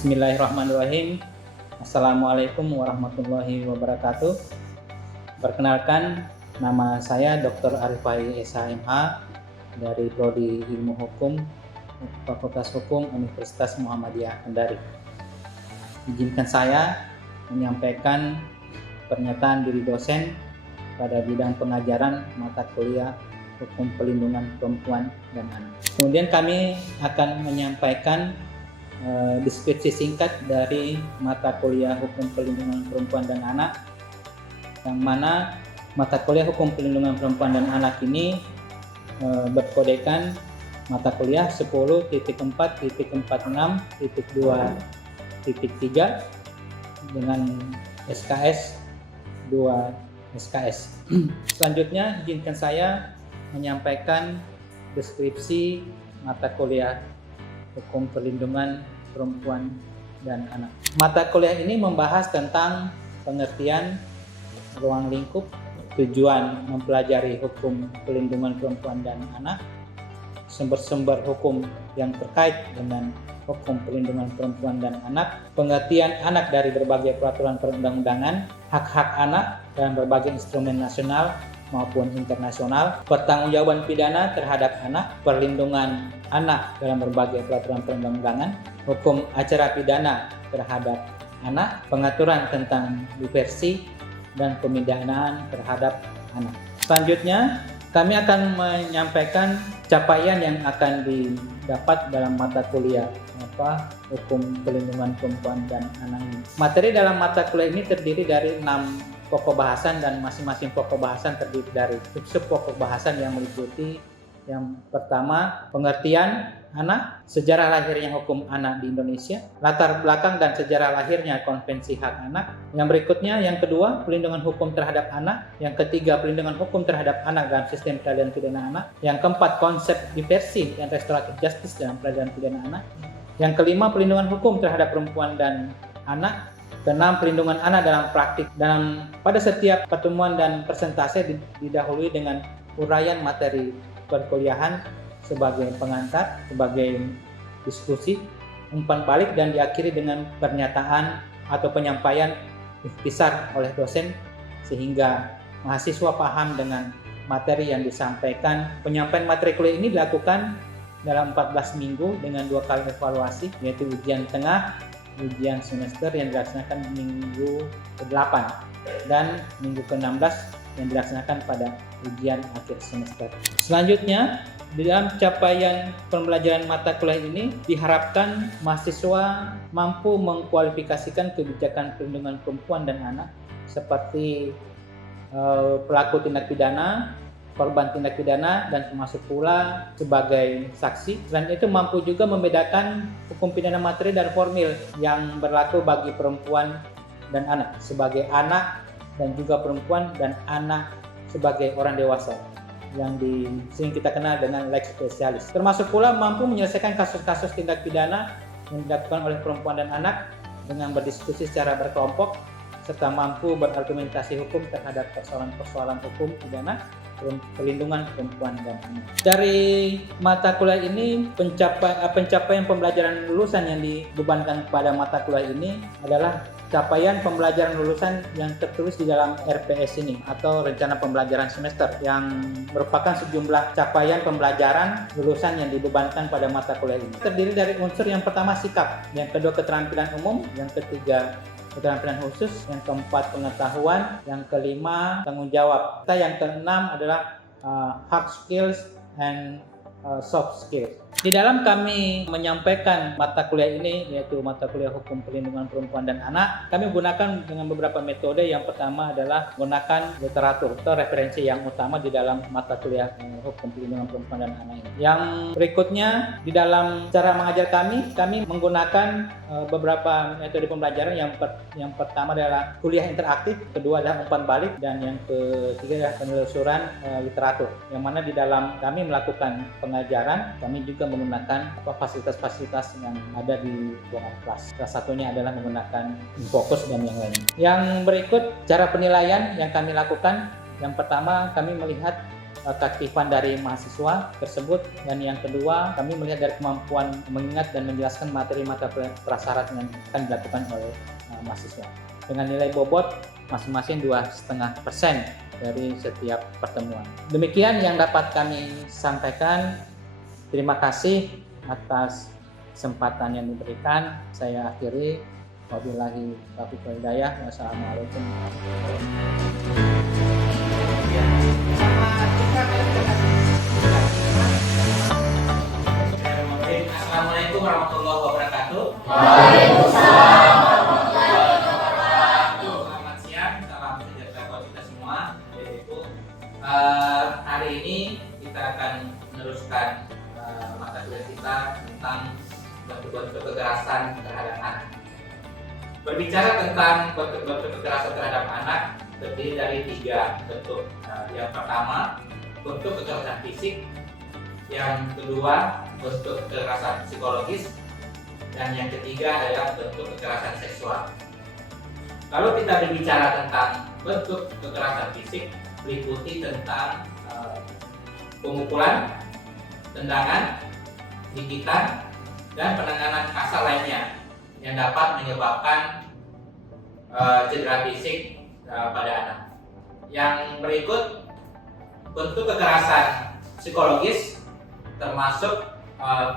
Bismillahirrahmanirrahim. Assalamualaikum warahmatullahi wabarakatuh. Perkenalkan, nama saya Dr. Arifai SHMH dari Prodi Ilmu Hukum Fakultas Hukum Universitas Muhammadiyah Kendari. Izinkan saya menyampaikan pernyataan diri dosen pada bidang pengajaran mata kuliah Hukum Pelindungan Perempuan dan Anak. Kemudian kami akan menyampaikan deskripsi singkat dari mata kuliah Hukum Pelindungan Perempuan dan Anak, yang mana mata kuliah Hukum Pelindungan Perempuan dan Anak ini berkodekan mata kuliah 10.4.46.2.3 dengan SKS 2 SKS. Selanjutnya izinkan saya menyampaikan deskripsi mata kuliah Hukum Perlindungan Perempuan dan Anak. Mata kuliah ini membahas tentang pengertian ruang lingkup, tujuan mempelajari hukum perlindungan perempuan dan anak, sumber-sumber hukum yang terkait dengan hukum perlindungan perempuan dan anak, pengertian anak dari berbagai peraturan perundang-undangan, hak-hak anak dalam berbagai instrumen nasional maupun internasional, pertanggungjawaban pidana terhadap anak, perlindungan anak dalam berbagai peraturan perundang-undangan, hukum acara pidana terhadap anak, pengaturan tentang diversi dan pemidanaan terhadap anak. Selanjutnya, kami akan menyampaikan capaian yang akan didapat dalam mata kuliah Hukum Perlindungan Perempuan dan Anak ini. Materi dalam mata kuliah ini terdiri dari 6 pokok bahasan, dan masing-masing pokok bahasan terdiri dari sub pokok bahasan yang meliputi yang pertama, pengertian anak, sejarah lahirnya hukum anak di Indonesia, latar belakang dan sejarah lahirnya Konvensi Hak Anak. Yang berikutnya, yang kedua, pelindungan hukum terhadap anak. Yang ketiga, pelindungan hukum terhadap anak dalam sistem peradilan pidana anak. Yang keempat, konsep diversi dan restoratif justice dalam peradilan pidana anak. Yang kelima, pelindungan hukum terhadap perempuan dan anak. Keenam, pelindungan anak dalam praktik. Pada setiap pertemuan dan presentasi didahului dengan uraian materi perkuliahan sebagai pengantar, sebagai diskusi, umpan balik, dan diakhiri dengan pernyataan atau penyampaian ikhtisar oleh dosen sehingga mahasiswa paham dengan materi yang disampaikan. Penyampaian materi kuliah ini dilakukan dalam 14 minggu dengan 2 kali evaluasi, yaitu ujian tengah, ujian semester yang dilaksanakan minggu ke-8 dan minggu ke-16 yang dilaksanakan pada ujian akhir semester. Selanjutnya, di dalam capaian pembelajaran mata kuliah ini diharapkan mahasiswa mampu mengkualifikasikan kebijakan perlindungan perempuan dan anak seperti pelaku tindak pidana, korban tindak pidana, dan termasuk pula sebagai saksi. Selain itu mampu juga membedakan hukum pidana materi dan formil yang berlaku bagi perempuan dan anak sebagai anak, dan juga perempuan dan anak sebagai orang dewasa yang sering kita kenal dengan lex specialis. Termasuk pula mampu menyelesaikan kasus-kasus tindak pidana yang dilakukan oleh perempuan dan anak dengan berdiskusi secara berkelompok, serta mampu berargumentasi hukum terhadap persoalan-persoalan hukum pidana perlindungan perempuan dan anak. Dari mata kuliah ini, pencapaian pembelajaran lulusan yang dibebankan kepada mata kuliah ini adalah capaian pembelajaran lulusan yang tertulis di dalam RPS ini atau rencana pembelajaran semester, yang merupakan sejumlah capaian pembelajaran lulusan yang dibebankan pada mata kuliah ini. Terdiri dari unsur yang pertama sikap, yang kedua keterampilan umum, yang ketiga keterampilan khusus, yang keempat pengetahuan, yang kelima tanggung jawab. Yang keenam adalah hard skills and soft skills. Di dalam kami menyampaikan mata kuliah ini, yaitu mata kuliah Hukum Perlindungan Perempuan dan Anak, kami gunakan dengan beberapa metode. Yang pertama adalah menggunakan literatur atau referensi yang utama di dalam mata kuliah Hukum Perlindungan Perempuan dan Anak ini. Yang berikutnya, di dalam cara mengajar kami menggunakan beberapa metode pembelajaran. Yang pertama adalah kuliah interaktif, kedua adalah umpan balik, dan yang ketiga adalah penelusuran literatur. Yang mana di dalam kami melakukan pengajaran, kami juga menggunakan fasilitas-fasilitas yang ada di ruangan kelas. Salah satunya adalah menggunakan Infocus dan yang lainnya. Yang berikut cara penilaian yang kami lakukan. Yang pertama, kami melihat keaktifan dari mahasiswa tersebut, dan yang kedua kami melihat dari kemampuan mengingat dan menjelaskan materi mata prasyarat yang akan dilakukan oleh mahasiswa dengan nilai bobot masing-masing 2,5% dari setiap pertemuan. Demikian yang dapat kami sampaikan. Terima kasih atas kesempatan yang diberikan. Saya akhiri. Wabillahi taufiq wal hidayah. Wassalamualaikum warahmatullahi wabarakatuh. Assalamualaikum warahmatullahi wabarakatuh. Waalaikumsalam warahmatullahi wabarakatuh. Selamat siang, salam sejahtera buat kita semua. Yaitu hari ini kita akan meneruskan mata kuliah kita tentang bentuk-bentuk kekerasan terhadap anak. Berbicara tentang bentuk-bentuk kekerasan terhadap anak terdiri dari 3 bentuk. Yang pertama, bentuk kekerasan fisik. Yang kedua, bentuk kekerasan psikologis. Dan yang ketiga adalah bentuk kekerasan seksual. Kalau kita berbicara tentang bentuk kekerasan fisik, meliputi tentang pemukulan, tendangan, gigitan, dan penanganan kasar lainnya yang dapat menyebabkan cedera fisik pada anak. Yang berikut bentuk kekerasan psikologis termasuk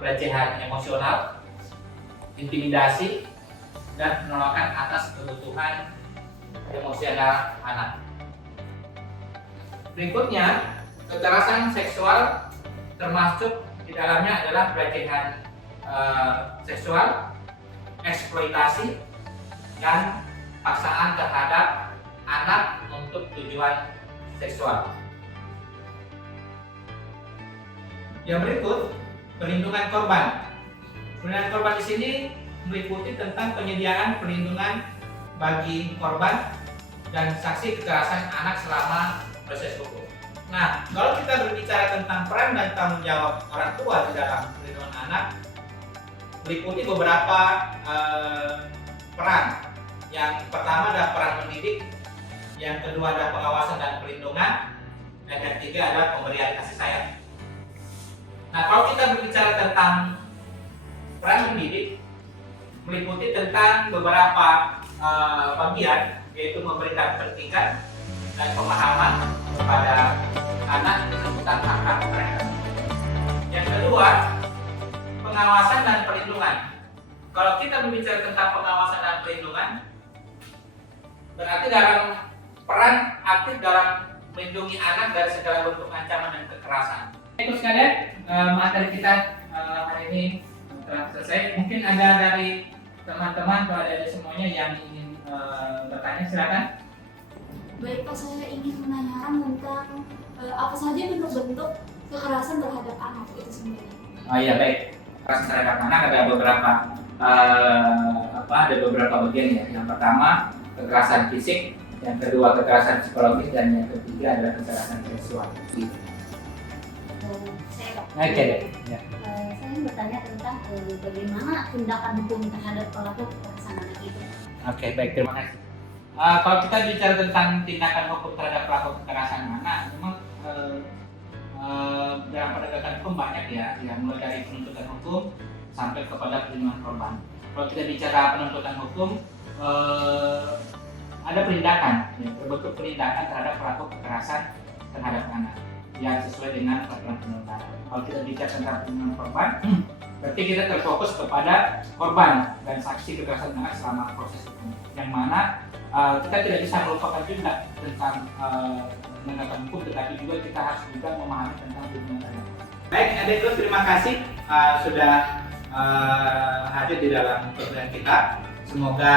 pelecehan emosional, intimidasi, dan penolakan atas kebutuhan emosional anak. Berikutnya, kekerasan seksual termasuk di dalamnya adalah pelecehan seksual, eksploitasi, dan paksaan terhadap anak untuk tujuan seksual. Yang berikut, perlindungan korban. Perlindungan korban di sini meliputi tentang penyediaan perlindungan bagi korban dan saksi kekerasan anak selama proses hukum. Nah, kalau kita berbicara tentang peran dan tanggung jawab orang tua di dalam perlindungan anak, meliputi beberapa peran. Yang pertama adalah peran mendidik, yang kedua adalah pengawasan dan perlindungan, dan yang ketiga adalah pemberian kasih sayang. Nah, kalau kita berbicara tentang peran mendidik, meliputi tentang beberapa bagian, yaitu memberikan pendidikan dan pemahaman kepada anak tentang hak-hak mereka. Yang kedua, pengawasan dan perlindungan. Kalau kita berbicara tentang pengawasan dan perlindungan, berarti dalam peran aktif dalam melindungi anak dari segala bentuk ancaman dan kekerasan. Terus sekalian, materi kita hari ini telah selesai. Mungkin ada dari teman-teman atau ada semuanya yang ingin bertanya, silakan. Baik Pak, saya ingin menanyakan tentang apa saja bentuk-bentuk kekerasan terhadap anak itu sendiri. Oh iya, baik. Kekerasan terhadap anak ada beberapa bagian ya. Yang pertama kekerasan fisik, yang kedua kekerasan psikologis, dan yang ketiga adalah kekerasan seksual. Saya Oke deh. Ya. saya ingin bertanya tentang bagaimana tindakan hukum terhadap pelaku kekerasan anak itu. Oke, baik, terima kasih. Kalau kita bicara tentang tindakan hukum terhadap pelaku kekerasan anak, memang dalam penegakan hukum banyak ya, mulai dari penuntutan hukum sampai kepada perlindungan korban. Kalau kita bicara penuntutan hukum, ada penindakan, ya, berbentuk penindakan terhadap pelaku kekerasan terhadap anak yang sesuai dengan peraturan perundang-undangan. Kalau kita bicara tentang perlindungan korban, berarti kita terfokus kepada korban dan saksi kekerasan anak selama proses hukum, yang mana kita tidak bisa melupakan juga tentang penegakan hukum, tetapi juga kita harus juga memahami tentang hubungan anak. Baik, adikku, terima kasih sudah hadir di dalam perkuliahan kita. Semoga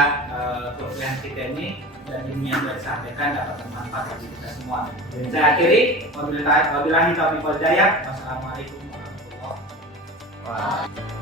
perkuliahan kita ini dan ilmu yang sudah disampaikan dapat bermanfaat bagi kita semua. Saya akhiri, wabillahi taufiq wal hidayah. Wassalamualaikum warahmatullahi wabarakatuh.